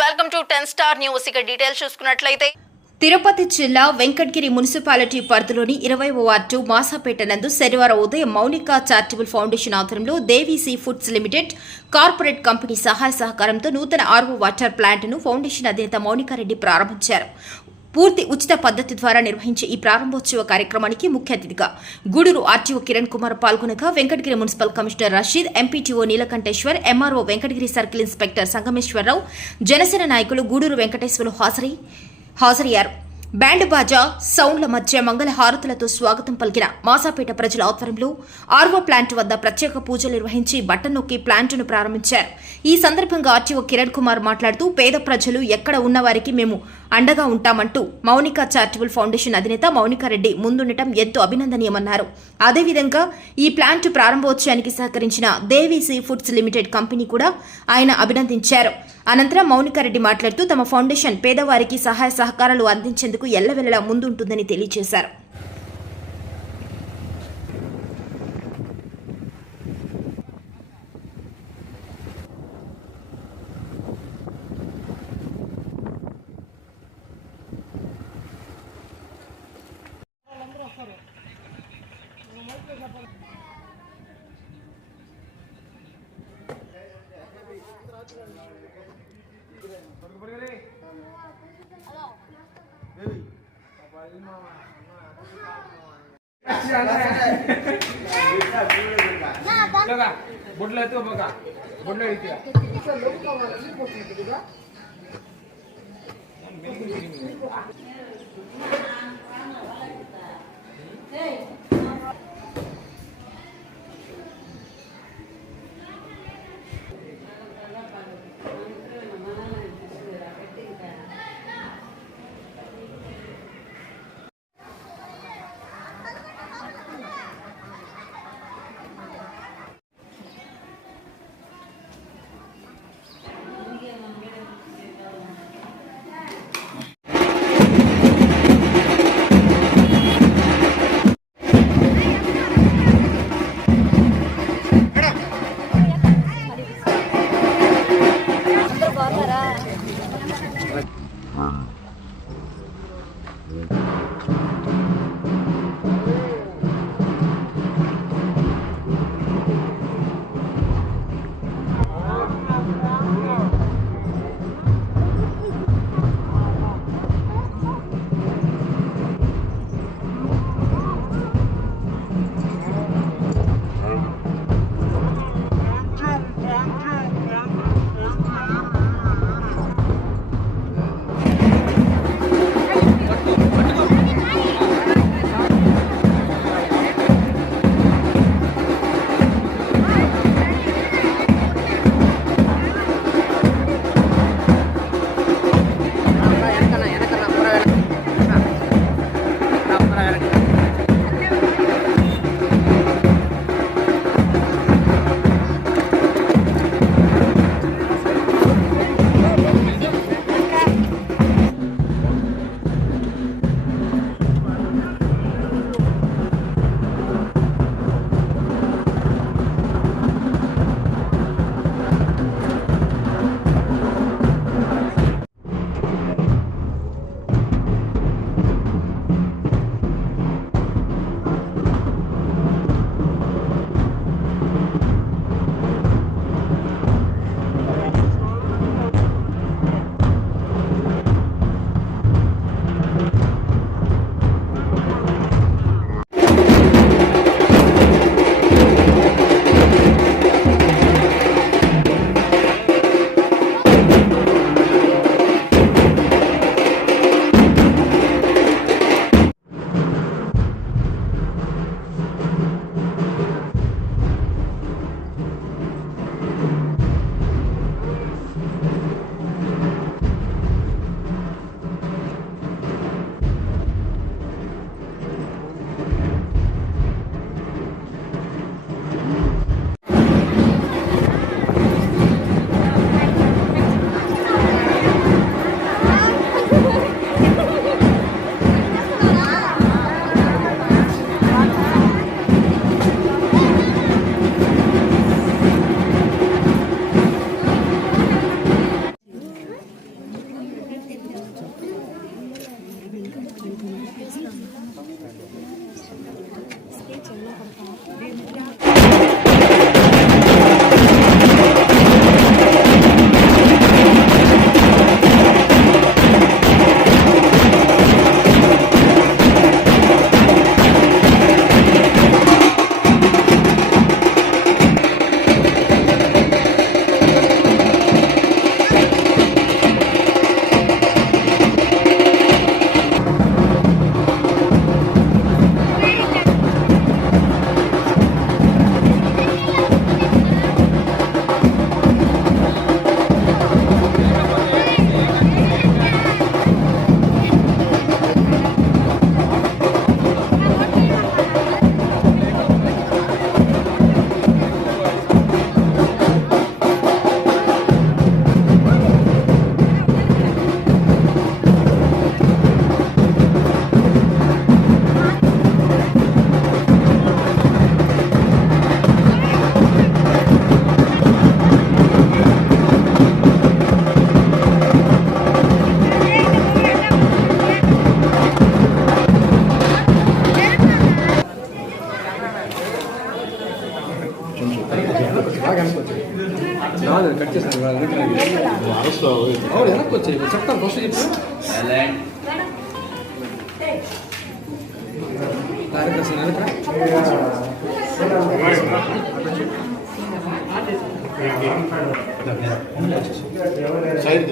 Welcome to 10 star news. ఇక details చూసుకున్నట్లయితే తిరుపతి జిల్లా వెంకటగిరి మున్సిపాలిటీ పరిధిలోని 20వ వార్డు మాసాపేట నందు శనివారం ఉదయం మౌనిక చారిటబుల్ ఫౌండేషన్ ఆధ్వర్యంలో Devi sea foods limited corporate company సహాయ సహకారంతో నూతన 6వ వాటర్ ప్లాంట్ను ఫౌండేషన్ అధినేత మౌనికారెడ్డి ప్రారంభించారు. పూర్తి ఉచిత పద్ధతి ద్వారా నిర్వహించే ఈ ప్రారంభోత్సవ కార్యక్రమానికి ముఖ్య అతిథిగా గూడూరు ఆర్టీఓ కిరణ్ కుమార్ పాల్గొనగా Venkatagiri municipal commissioner Rasheed, MPTO Nilakanteswar, MRO Venkatagiri circle inspector Sangameswararao, Janasena నాయకులు గూడూరు వెంకటేశ్వర్లు హాజరయ్యారు. బ్యాండ్ బాజా సౌండ్ల మధ్య మంగళ హారతులతో స్వాగతం పలికిన మాసాపేట ప్రజల ఆధ్వర్యంలో 6వ ప్లాంట్ వద్ద ప్రత్యేక పూజలు నిర్వహించి బటన్ నొక్కి ప్లాంట్ను ప్రారంభించారు. ఈ సందర్భంగా ఆర్టీఓ కిరణ్ కుమార్ మాట్లాడుతూ పేద ప్రజలు ఎక్కడ ఉన్నవారికి మేము అండగా ఉంటామంటూ మౌనిక చారిటబుల్ ఫౌండేషన్ అధినేత మౌనికారెడ్డి ముందుండటం ఎంతో అభినందనీయమన్నారు. అదేవిధంగా ఈ ప్లాంట్ ప్రారంభోత్సవానికి సహకరించిన దేవి సీ ఫుడ్స్ లిమిటెడ్ కంపెనీ కూడా ఆయన అభినందించారు. అనంతరం మౌనికారెడ్డి మాట్లాడుతూ తమ ఫౌండేషన్ పేదవారికి సహాయ సహకారాలు అందించేందుకు ఎల్లవెల్లలా ముందుంటుందని తెలియజేశారు. బొడ్లు అయితే ఒక బొడ్లు అయితే కట్ చేస్తాను వెనక్కి వచ్చాయి చెప్తాను ఫస్ట్ చెప్పు సైడ్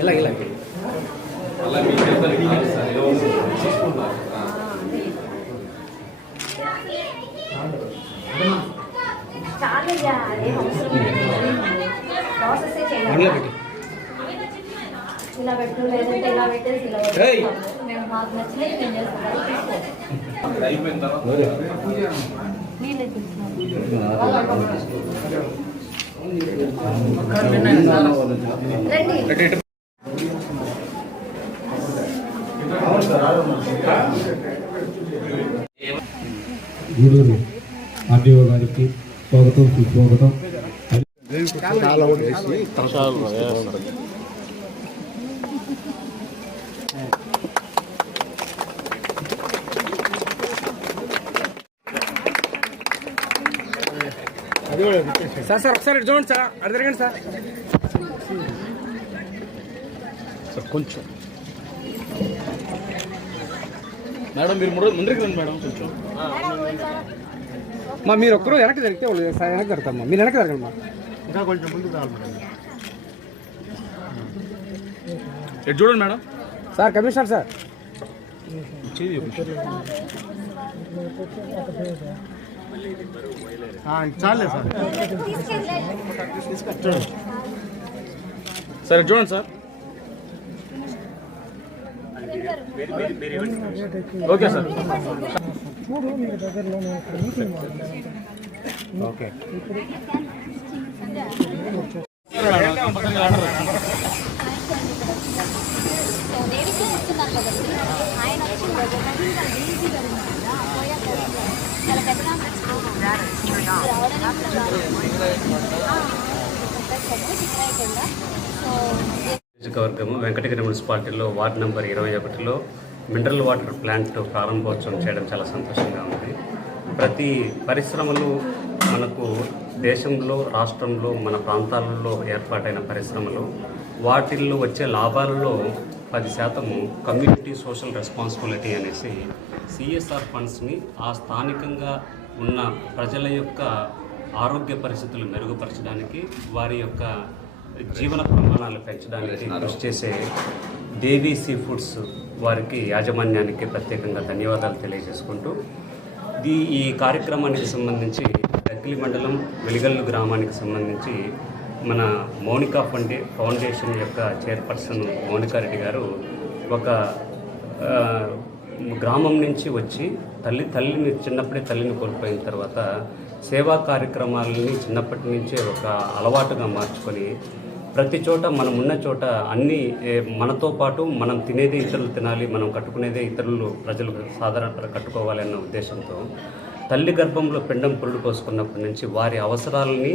ఇలా ఇలా అలా మీ ఇలా పెట్టు లేదంటే ఇలా పెట్టేసి ఇలా పెట్టు. మేము మాకు నచ్చినవి మేము చేస్తాం. అయిపోయిన తర్వాత నీళ్ళే రండి. గూడూరు ఆర్డీఓ గారికి స్వాగతం సుస్వాగతం. సార్ సార్ ఒకసారి చూడండి సార్ అది తిరగండి సార్ సార్ కొంచెం మేడం మీరు ముందరికి రండి మేడం కొంచెం మా మీరు ఒక్కరు వెనక్కి జరిగితే వాళ్ళు వెనక్కి జరుగుతారమ్మా మీరు వెనక్కి జరగండి మా ఇంకా కొంచెం ముందుకు రావాలి మేడం ఎటు చూడండి మేడం సార్ కమిషనర్ సార్ చాలే సార్ సార్ చూడండి సార్ ఓకే సార్ ఓకే నియోజకవర్గము వెంకటగిరి మున్సిపాలిటీలో వార్డు నెంబర్ 21లో మినరల్ వాటర్ ప్లాంట్ ప్రారంభోత్సవం చేయడం చాలా సంతోషంగా ఉంది. ప్రతి పరిశ్రమలు మనకు దేశంలో రాష్ట్రంలో మన ప్రాంతాలలో ఏర్పాటైన పరిశ్రమలు వాటిల్లో వచ్చే లాభాలలో 10% కమ్యూనిటీ సోషల్ రెస్పాన్సిబిలిటీ అనేసి CSR ఫండ్స్ని ఆ స్థానికంగా ఉన్న ప్రజల యొక్క ఆరోగ్య పరిస్థితులు మెరుగుపరచడానికి, వారి యొక్క జీవన ప్రమాణాలు పెంచడానికి కృషి చేసే దేవి సీ ఫుడ్స్ వారికి యాజమాన్యానికి ప్రత్యేకంగా ధన్యవాదాలు తెలియజేసుకుంటూ ఈ కార్యక్రమానికి సంబంధించి దక్కిలి మండలం వెలిగల్లు గ్రామానికి సంబంధించి మన మౌనికా ఫౌండేషన్ యొక్క చైర్పర్సన్ మౌనికారెడ్డి గారు ఒక గ్రామం నుంచి వచ్చి తల్లిని చిన్నప్పుడే తల్లిని కోల్పోయిన తర్వాత సేవా కార్యక్రమాలని చిన్నప్పటి నుంచే ఒక అలవాటుగా మార్చుకొని ప్రతి చోట మనం ఉన్న చోట అన్నీ మనతో పాటు మనం తినేదే ఇతరులు తినాలి, మనం కట్టుకునేదే ఇతరులు ప్రజలు సాధారణంగా కట్టుకోవాలి అన్న ఉద్దేశంతో తల్లి గర్భంలో పిండం పురుడు పోసుకున్నప్పటి నుంచి వారి అవసరాలని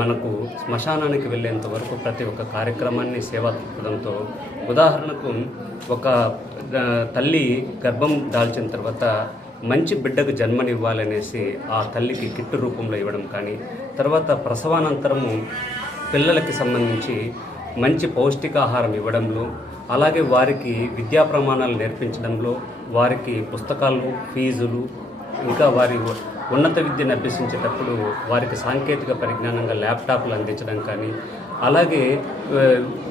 మనకు శ్మశానానికి వెళ్ళేంత వరకు ప్రతి ఒక్క కార్యక్రమాన్ని సేవా దృక్పథంతో, ఉదాహరణకు ఒక తల్లి గర్భం దాల్చిన తర్వాత మంచి బిడ్డకు జన్మనివ్వాలనేసి ఆ తల్లికి కిట్టు రూపంలో ఇవ్వడం కానీ, తర్వాత ప్రసవానంతరము పిల్లలకి సంబంధించి మంచి పౌష్టికాహారం ఇవ్వడంలో, అలాగే వారికి విద్యా ప్రమాణాలు నేర్పించడంలో, వారికి పుస్తకాలు, ఫీజులు, ఇంకా వారి ఉన్నత విద్యను అభ్యసించేటప్పుడు వారికి సాంకేతిక పరిజ్ఞానంగా ల్యాప్టాప్లు అందించడం కానీ, అలాగే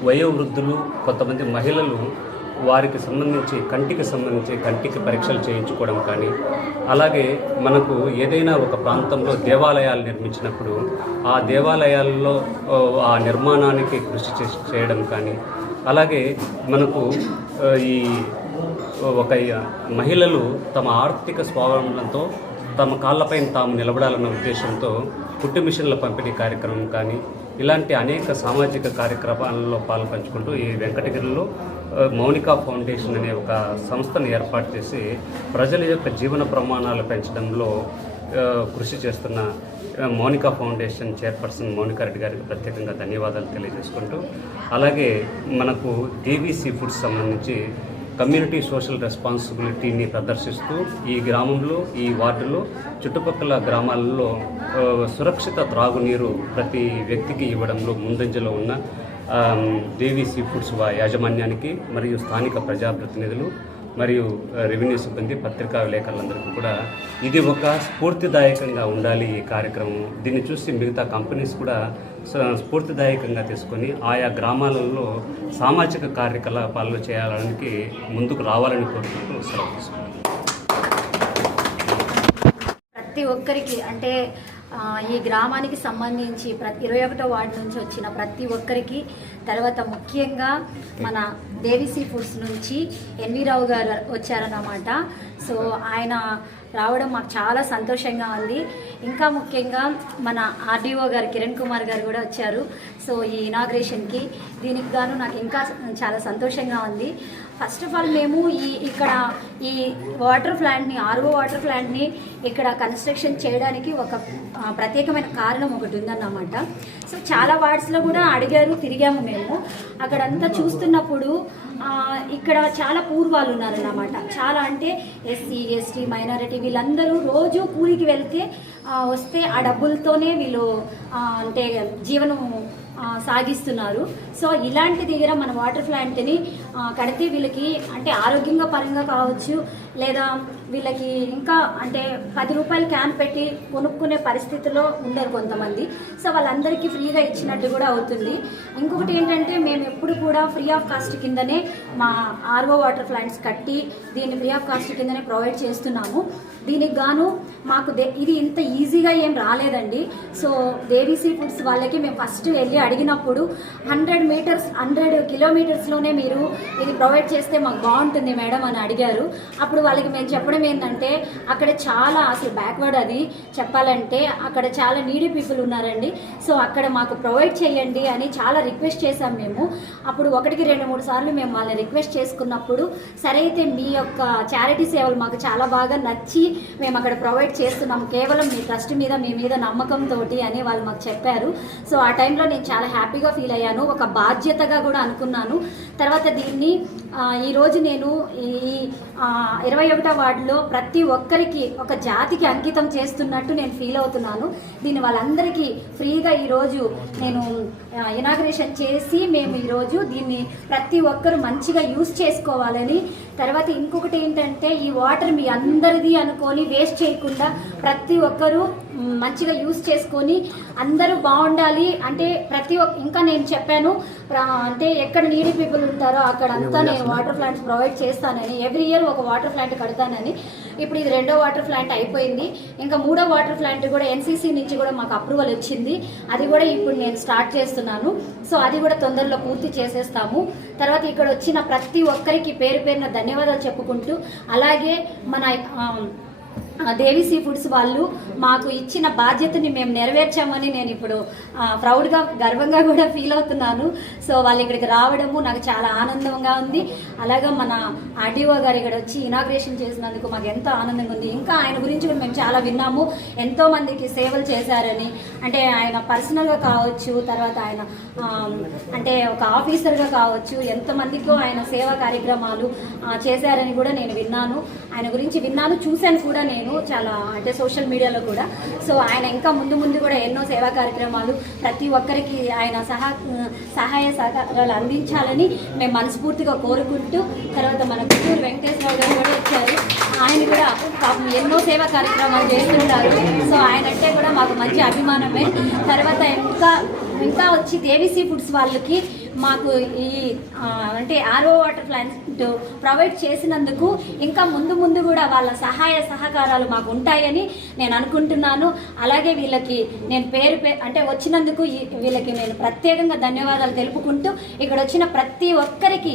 వయోవృద్ధులు కొంతమంది మహిళలు వారికి సంబంధించి కంటికి పరీక్షలు చేయించుకోవడం కానీ, అలాగే మనకు ఏదైనా ఒక ప్రాంతంలో దేవాలయాలు నిర్మించినప్పుడు ఆ దేవాలయాల్లో ఆ నిర్మాణానికి కృషి చేయడం కానీ, అలాగే మనకు ఈ ఒక మహిళలు తమ ఆర్థిక స్వావలంబనతో తమ కాళ్ళపైన తాము నిలబడాలన్న ఉద్దేశంతో కుట్టు మిషన్ల పంపిణీ కార్యక్రమం కానీ, ఇలాంటి అనేక సామాజిక కార్యక్రమాలలో పాల్పంచుకుంటూ ఈ వెంకటగిరిలో మౌనికా ఫౌండేషన్ అనే ఒక సంస్థను ఏర్పాటు చేసి ప్రజల యొక్క జీవన ప్రమాణాలు పెంచడంలో కృషి చేస్తున్న మౌనికా ఫౌండేషన్ చైర్పర్సన్ మౌనికారెడ్డి గారికి ప్రత్యేకంగా ధన్యవాదాలు తెలియజేసుకుంటూ, అలాగే మనకు దేవి సీ ఫుడ్స్ సంబంధించి కమ్యూనిటీ సోషల్ రెస్పాన్సిబిలిటీని ప్రదర్శిస్తూ ఈ గ్రామంలో, ఈ వార్డులో, చుట్టుపక్కల గ్రామాలలో సురక్షిత త్రాగునీరు ప్రతి వ్యక్తికి ఇవ్వడంలో ముందంజలో ఉన్న దేవి సీ ఫుడ్స్ యాజమాన్యానికి మరియు స్థానిక ప్రజాప్రతినిధులు మరియు రెవెన్యూ సిబ్బంది, పత్రికా విలేకరులందరికీ కూడా ఇది ఒక స్ఫూర్తిదాయకంగా ఉండాలి ఈ కార్యక్రమం. దీన్ని చూసి మిగతా కంపెనీస్ కూడా స్ఫూర్తిదాయకంగా తీసుకొని ఆయా గ్రామాలలో సామాజిక కార్యకలాపాలు చేయడానికి ముందుకు రావాలని కోరుకుంటూ సెలవు తీసుకుంటాం. ప్రతి ఒక్కరికి అంటే ఈ గ్రామానికి సంబంధించి 21వ వార్డు నుంచి వచ్చిన ప్రతి ఒక్కరికి, తర్వాత ముఖ్యంగా మన దేవి సీ ఫుడ్స్ నుంచి ఎన్వి రావు గారు వచ్చారన్నమాట. సో ఆయన రావడం మాకు చాలా సంతోషంగా ఉంది. ఇంకా ముఖ్యంగా మన ఆర్డీఓ గారు కిరణ్ కుమార్ గారు కూడా వచ్చారు. సో ఈ ఇనాగ్రేషన్కి దీనికి గాను నాకు ఇంకా చాలా సంతోషంగా ఉంది. ఫస్ట్ ఆఫ్ ఆల్ మేము ఇక్కడ ఈ వాటర్ ప్లాంట్ని, ఆర్ఓ వాటర్ ప్లాంట్ని ఇక్కడ కన్స్ట్రక్షన్ చేయడానికి ఒక ప్రత్యేకమైన కారణం ఒకటి ఉందన్నమాట. సో చాలా వార్డ్స్లో కూడా అడిగారు, తిరిగాము మేము. అక్కడంతా చూస్తున్నప్పుడు ఇక్కడ చాలా పూర్వాలు ఉన్నారన్నమాట. చాలా అంటే ఎస్సీ, ఎస్టీ, మైనారిటీ వీళ్ళందరూ రోజు కూలికి వస్తే ఆ డబ్బులతోనే వీళ్ళు అంటే జీవనం సాగిస్తున్నారు. సో ఇలాంటి దగ్గర మన వాటర్ ప్లాంట్ని కడితే వీళ్ళకి అంటే ఆరోగ్యంగా పరంగా కావచ్చు, లేదా వీళ్ళకి ఇంకా అంటే 10 రూపాయలు క్యాన్ పెట్టి కొనుక్కునే పరిస్థితిలో ఉండరు కొంతమంది. సో వాళ్ళందరికీ ఫ్రీగా ఇచ్చినట్టు కూడా అవుతుంది. ఇంకొకటి ఏంటంటే మేము ఎప్పుడు కూడా ఫ్రీ ఆఫ్ కాస్ట్ కిందనే మా ఆర్ఓ వాటర్ ప్లాంట్స్ కట్టి దీన్ని ఫ్రీ ఆఫ్ కాస్ట్ కిందనే ప్రొవైడ్ చేస్తున్నాము. దీనికి గాను మాకు ఇది ఇంత ఈజీగా ఏం రాలేదండి. సో దేవి సీ ఫుడ్స్ వాళ్ళకి మేము ఫస్ట్ వెళ్ళి అడిగినప్పుడు 100 కిలోమీటర్స్లోనే మీరు ఇది ప్రొవైడ్ చేస్తే మాకు బాగుంటుంది మేడం అని అడిగారు. అప్పుడు వాళ్ళకి మేము చెప్పడం ఏంటంటే అక్కడ చాలా అసలు బ్యాక్వర్డ్ అది చెప్పాలంటే, అక్కడ చాలా నీడీ పీపుల్ ఉన్నారండి. సో అక్కడ మాకు ప్రొవైడ్ చేయండి అని చాలా రిక్వెస్ట్ చేశాం మేము. అప్పుడు 1-2-3 సార్లు మేము వాళ్ళని రిక్వెస్ట్ చేసుకున్నప్పుడు సరే అయితే మీ యొక్క చారిటీ సేవలు మాకు చాలా బాగా నచ్చి మేము అక్కడ ప్రొవైడ్ చేస్తున్నాం, కేవలం మీ ట్రస్ట్ మీద, మీ మీద నమ్మకంతో అని వాళ్ళు మాకు చెప్పారు. సో ఆ టైంలో నేను చాలా హ్యాపీగా ఫీల్ అయ్యాను, ఒక బాధ్యతగా కూడా అనుకున్నాను. తర్వాత దీన్ని ఈరోజు నేను ఈ 21వ వార్డులో ఏదో ప్రతి ఒక్కరికి ఒక జాతికి అంకితం చేస్తున్నట్టు నేను ఫీల్ అవుతున్నాను. దీన్ని వాళ్ళందరికీ ఫ్రీగా ఈరోజు నేను ఇనాగ్రేషన్ చేసి మేము ఈరోజు దీన్ని ప్రతి ఒక్కరు మంచిగా యూజ్ చేసుకోవాలని, తర్వాత ఇంకొకటి ఏంటంటే ఈ వాటర్ మీ అందరిది అనుకొని వేస్ట్ చేయకుండా ప్రతి ఒక్కరూ మంచిగా యూజ్ చేసుకొని అందరూ బాగుండాలి. అంటే ప్రతి ఒక్క ఇంకా నేను చెప్పాను అంటే ఎక్కడ నీడీ పీపుల్ ఉంటారో అక్కడ అంతా నేను వాటర్ ప్లాంట్స్ ప్రొవైడ్ చేస్తానని, ఎవ్రీ ఇయర్ ఒక వాటర్ ప్లాంట్ కడతానని. ఇప్పుడు ఇది 2వ వాటర్ ప్లాంట్ అయిపోయింది. ఇంకా 3వ వాటర్ ప్లాంట్ కూడా NCC నుంచి కూడా మాకు అప్రూవల్ వచ్చింది. అది కూడా ఇప్పుడు నేను స్టార్ట్ చేస్తున్నాను. సో అది కూడా తొందరలో పూర్తి చేసేస్తాము. తర్వాత ఇక్కడ వచ్చిన ప్రతి ఒక్కరికి పేరు పేరున ధన్యవాదాలు చెప్పుకుంటూ, అలాగే మన దేవి సీ ఫుడ్స్ వాళ్ళు మాకు ఇచ్చిన బాధ్యతని మేము నెరవేర్చామని నేను ఇప్పుడు ప్రౌడ్గా గర్వంగా కూడా ఫీల్ అవుతున్నాను. సో వాళ్ళు ఇక్కడికి రావడము నాకు చాలా ఆనందంగా ఉంది. అలాగే మన ఆర్డీఓ గారు ఇక్కడ వచ్చి ఇనాగ్రేషన్ చేసినందుకు మాకు ఎంతో ఆనందంగా ఉంది. ఇంకా ఆయన గురించి కూడా మేము చాలా విన్నాము, ఎంతో మందికి సేవలు చేశారని. అంటే ఆయన పర్సనల్గా కావచ్చు, తర్వాత ఆయన అంటే ఒక ఆఫీసర్గా కావచ్చు, ఎంతమందికో ఆయన సేవా కార్యక్రమాలు చేశారని కూడా నేను విన్నాను. ఆయన గురించి విన్నాను, చూశాను కూడా నేను చాలా అంటే సోషల్ మీడియాలో కూడా. సో ఆయన ఇంకా ముందు ముందు కూడా ఎన్నో సేవా కార్యక్రమాలు ప్రతి ఒక్కరికి ఆయన సహాయ సహకారాలు అందించాలని మేము మనస్ఫూర్తిగా కోరుకుంటూ, తర్వాత మన గుంటూరు వెంకటేశ్వరరావు గారు కూడా వచ్చారు. ఆయన కూడా పాపం ఎన్నో సేవా కార్యక్రమాలు చేస్తుంటారు. సో ఆయన అంటే కూడా మాకు మంచి అభిమానమే. తర్వాత ఇంకా వచ్చి దేవి సీ ఫుడ్స్ వాళ్ళకి మాకు ఈ అంటే RO వాటర్ ప్లాంట్ ప్రొవైడ్ చేసినందుకు ఇంకా ముందు ముందు కూడా వాళ్ళ సహాయ సహకారాలు మాకు ఉంటాయని నేను అనుకుంటున్నాను. అలాగే వీళ్ళకి నేను అంటే వచ్చినందుకు వీళ్ళకి నేను ప్రత్యేకంగా ధన్యవాదాలు తెలుపుకుంటూ, ఇక్కడ వచ్చిన ప్రతి ఒక్కరికి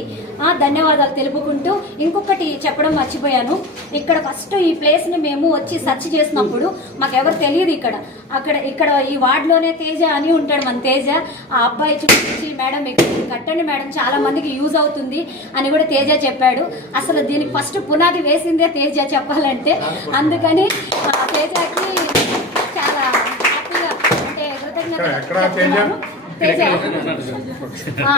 ధన్యవాదాలు తెలుపుకుంటూ, ఇంకొకటి చెప్పడం మర్చిపోయాను. ఇక్కడ ఫస్ట్ ఈ ప్లేస్ని మేము వచ్చి సెర్చ్ చేసినప్పుడు మాకు ఎవరు తెలియదు. ఇక్కడ ఈ వార్డులోనే తేజ అని ఉంటాడు, మన తేజ. ఆ అబ్బాయి చూపించి మేడం ఇక్కడ కట్టండి మేడం, చాలా మందికి యూజ్ అవుతుంది అని కూడా తేజ చెప్పాడు. అసలు దీనికి ఫస్ట్ పునాది వేసిందే తేజ చెప్పాలంటే. అందుకని తేజకి చాలా హ్యాపీగా అంటే కృతజ్ఞతలు. తేజ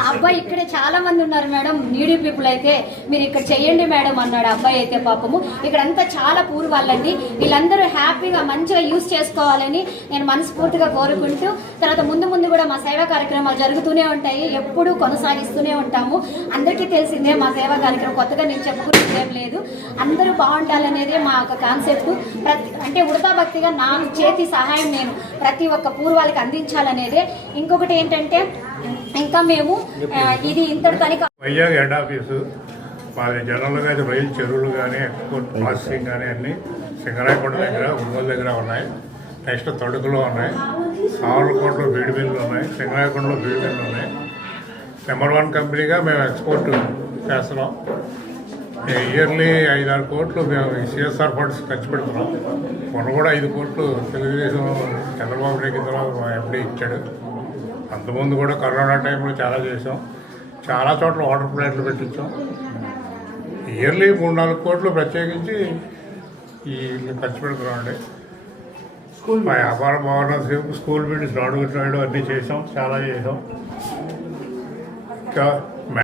అబ్బాయి ఇక్కడే చాలా మంది ఉన్నారు మేడం, నీడీ పీపుల్ అయితే మీరు ఇక్కడ చెయ్యండి మేడం అన్నాడు అబ్బాయి అయితే. పాపము ఇక్కడంతా చాలా పూర్ వాళ్ళండి. వీళ్ళందరూ హ్యాపీగా మంచిగా యూజ్ చేసుకోవాలని నేను మనస్ఫూర్తిగా కోరుకుంటూ, తర్వాత ముందు ముందు కూడా మా సేవా కార్యక్రమాలు జరుగుతూనే ఉంటాయి, ఎప్పుడూ కొనసాగిస్తూనే ఉంటాము. అందరికీ తెలిసిందే మా సేవా కార్యక్రమం, కొత్తగా నేను చెప్పుకునేది ఏం లేదు. అందరూ బాగుండాలనేదే మా యొక్క కాన్సెప్ట్. అంటే వృధాభక్తిగా నా చేతి సహాయం నేను ప్రతి ఒక్క పూర్వాలకి అందించాలనేదే. ఇంకొకటి ఏంటంటే ఇంకా మేము ఇది ఇంతటి తనిఖీ వైజాగ్ హెడ్ ఆఫీసు మాది జనరల్గా అయితే రైలు చెరువులు కానీ ఎక్స్పోర్ట్ ప్రాసెసింగ్ కానీ అన్నీ సింగరాయకొండ దగ్గర, ఒంగోలు దగ్గర ఉన్నాయి. నెక్స్ట్ తడుకులో ఉన్నాయి, సావర్లకోటలో బీడి మిల్లు ఉన్నాయి, సింగరాయకొండలో బీడి మిల్లు ఉన్నాయి. నెంబర్ 1 కంపెనీగా మేము ఎక్స్పోర్ట్ చేస్తున్నాం. ఇయర్లీ 5-6 కోట్లు మేము CSR ఫండ్స్ ఖర్చు పెడుతున్నాం. మొన్న కూడా 5 కోట్లు తెలుగుదేశం చంద్రబాబు నాయుడు తర్వాత FD ఇచ్చాడు. అంతకుముందు కూడా కరోనా టైంలో చాలా చేసాం, చాలా చోట్ల వాటర్ ప్లాంట్లు పెట్టించాం. ఇయర్లీ 3-4 కోట్లు ప్రత్యేకించి ఈ ఖర్చు పెడుతున్నామండి. మా వ్యాపార భవనం సేపు స్కూల్ బిల్డింగ్స్ అడుగుతున్నాడు, అన్నీ చేసాం, చాలా చేసాం. ఇంకా